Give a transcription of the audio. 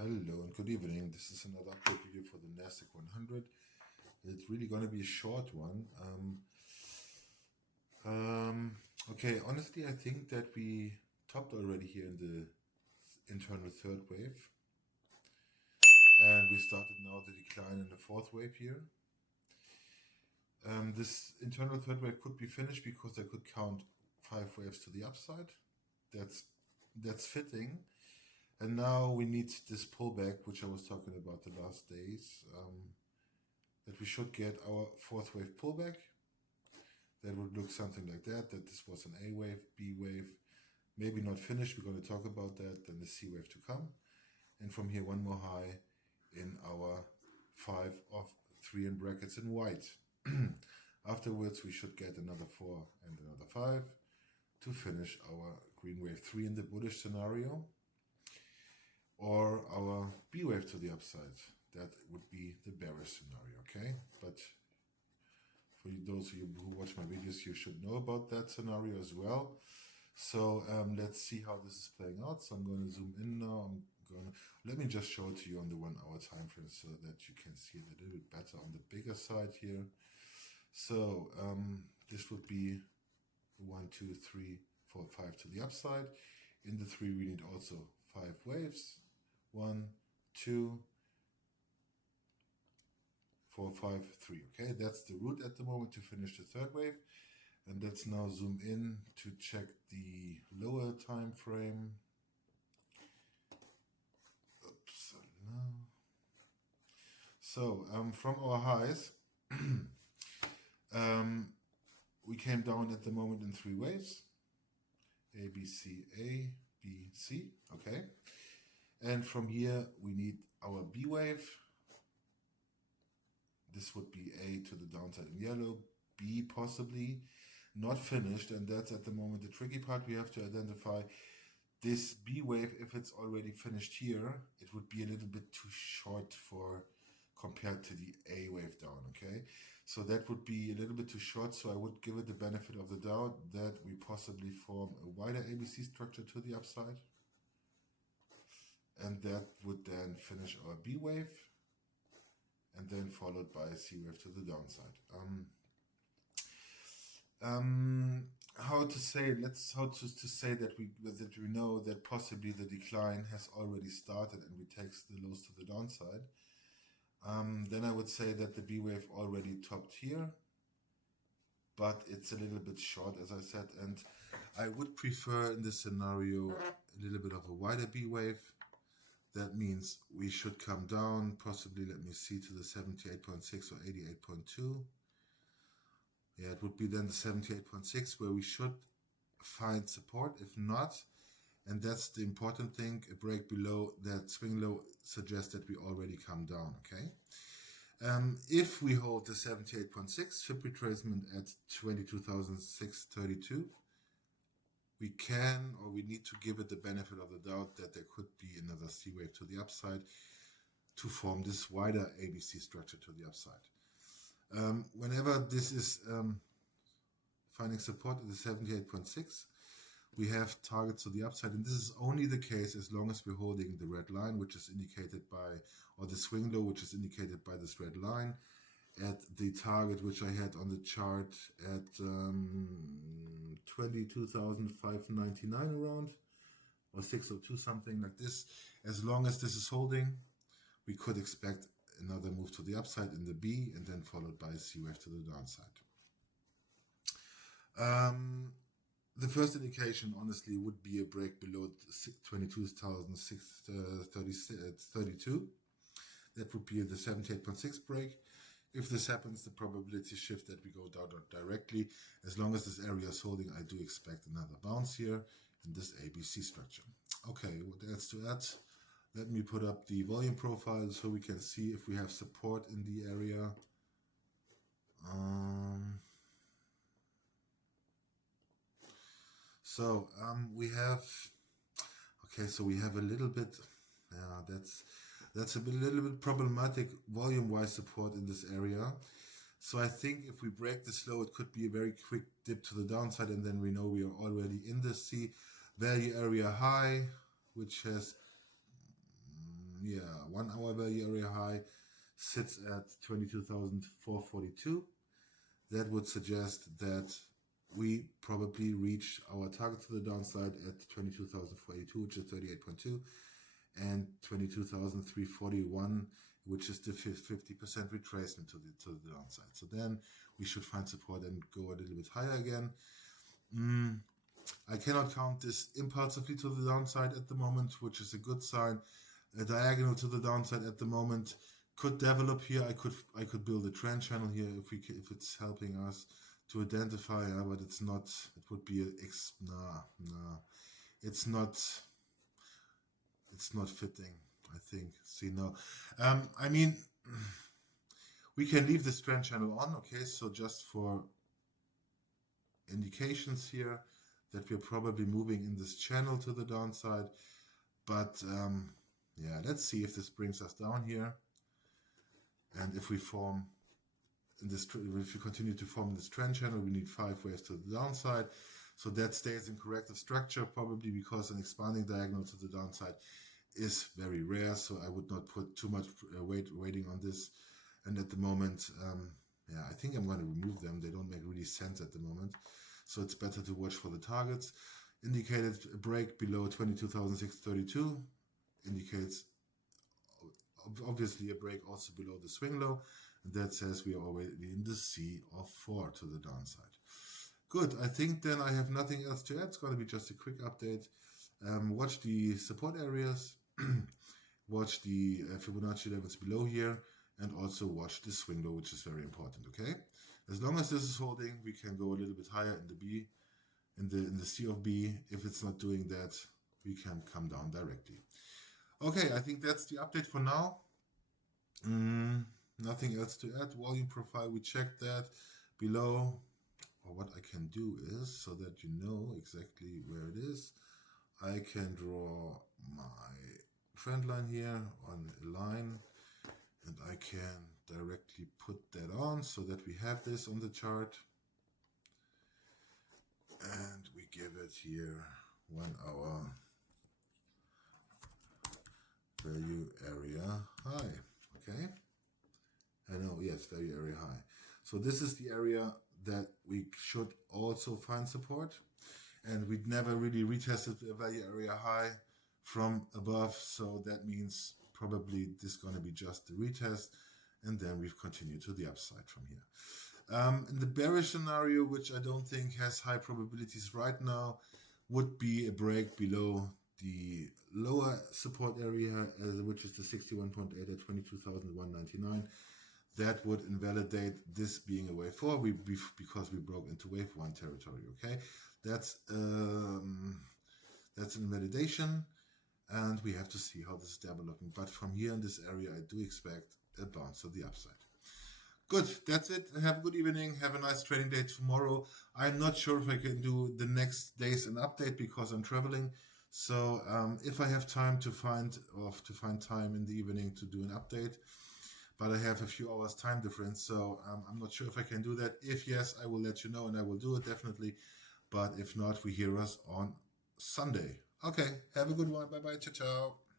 Hello and good evening. This is another update video for the Nasdaq 100. It's really going to be a short one. Okay, honestly, I think that we topped already here in the internal third wave. And we started now the decline in the fourth wave here. This internal third wave could be finished because I could count 5 waves to the upside. That's fitting. And now we need this pullback, which I was talking about the last days, that we should get our fourth wave pullback. That would look something like that this was an A wave, B wave, maybe not finished. We're going to talk about that. Then the C wave to come. And from here, one more high in our 5 of 3 in brackets in white. Afterwards, we should get another 4 and another 5 to finish our green wave 3 in the bullish scenario. Or our B wave to the upside. That would be the bearish scenario, okay? But for those of you who watch my videos, you should know about that scenario as well. So let's see how this is playing out. So I'm going to zoom in now. Let me just show it to you on the 1 hour time frame so that you can see it a little bit better on the bigger side here. So this would be 1, 2, 3, 4, 5 to the upside. In the 3, we need also 5 waves. 1, 2, 4, 5, 3. Okay, that's the route at the moment to finish the third wave. And let's now zoom in to check the lower time frame. Oops, no. So from our highs, we came down at the moment in 3 waves. A, B, C, A, B, C. Okay. And from here, we need our B wave. This would be A to the downside in yellow, B possibly not finished. And that's at the moment the tricky part. We have to identify this B wave. If it's already finished here, it would be a little bit too short for compared to the A wave down. Okay, so that would be a little bit too short. So I would give it the benefit of the doubt that we possibly form a wider ABC structure to the upside. And that would then finish our B wave, and then followed by a C wave to the downside. How to say that we know that possibly the decline has already started and we take the lows to the downside. Then I would say that the B wave already topped here, but it's a little bit short, as I said, and I would prefer in this scenario a little bit of a wider B wave. That means we should come down, possibly, let me see, to the 78.6 or 88.2. Yeah, it would be then the 78.6 where we should find support. If not, and that's the important thing, a break below that swing low suggests that we already come down, okay? If we hold the 78.6 FIB retracement at 22,632, we can, or we need to give it the benefit of the doubt that there could be another C wave to the upside to form this wider ABC structure to the upside. Whenever this is finding support at the 78.6, we have targets to the upside, and this is only the case as long as we're holding the red line, which is indicated by, or the swing low, which is indicated by this red line, at the target which I had on the chart at 22,599 around, or 602, something like this. As long as this is holding, we could expect another move to the upside in the B, and then followed by a C wave to the downside. The first indication, honestly, would be a break below 22,632. That would be the 78.6 break. If this happens, the probability shift that we go down directly. As long as this area is holding, I do expect another bounce here in this ABC structure. Okay, what else to add? Let me put up the volume profile so we can see if we have support in the area. We have, okay, so we have a little bit, that's a little bit problematic volume-wise support in this area. So I think if we break this low, it could be a very quick dip to the downside, and then we know we are already in the C value area high, which has 1 hour value area high sits at 22,442. That would suggest that we probably reach our target to the downside at 22,482, which is 38.2, and 22,341, which is the 50% retracement to the downside. So then we should find support and go a little bit higher again. I cannot count this impulsively to the downside at the moment, which is a good sign. A diagonal to the downside at the moment could develop here. I could build a trend channel here if it's helping us to identify, but it's not. It would be it's not fitting, I think. See, no, I mean, we can leave this trend channel on. Okay, so just for indications here that we're probably moving in this channel to the downside, but yeah, let's see if this brings us down here, and if we form in this, if we continue to form this trend channel, we need 5 waves to the downside. So that stays in corrective structure, probably because an expanding diagonal to the downside is very rare. So I would not put too much weighting on this. And at the moment, yeah, I think I'm going to remove them. They don't make really sense at the moment. So it's better to watch for the targets. Indicated a break below 22,632. Indicates obviously a break also below the swing low. And that says we are already in the C of 4 to the downside. Good. I think then I have nothing else to add. It's going to be just a quick update. Watch the support areas. Watch the Fibonacci levels below here. And also watch the swing low, which is very important. Okay. As long as this is holding, we can go a little bit higher in the B, in the C of B. If it's not doing that, we can come down directly. Okay, I think that's the update for now. Nothing else to add. Volume profile, we checked that below. Or what I can do is, so that you know exactly where it is, I can draw my trend line here on a line, and I can directly put that on so that we have this on the chart. And we give it here 1 hour value area high. Okay. I know, yes, value area high. So this is the area that we should also find support. And we'd never really retested the value area high from above. So that means probably this is going to be just the retest. And then we've continued to the upside from here. In the bearish scenario, which I don't think has high probabilities right now, would be a break below the lower support area, which is the 61.8 at 22,199. That would invalidate this being a wave 4 because we broke into wave 1 territory. Okay, that's an invalidation, and we have to see how this is developing. But from here in this area, I do expect a bounce to the upside. Good, that's it. Have a good evening. Have a nice trading day tomorrow. I'm not sure if I can do the next days an update because I'm traveling. So if I have time to find time in the evening to do an update, but I have a few hours time difference, so I'm not sure if I can do that. If yes, I will let you know and I will do it definitely. But if not, we hear us on Sunday. Okay, have a good one. Bye-bye. Ciao, ciao.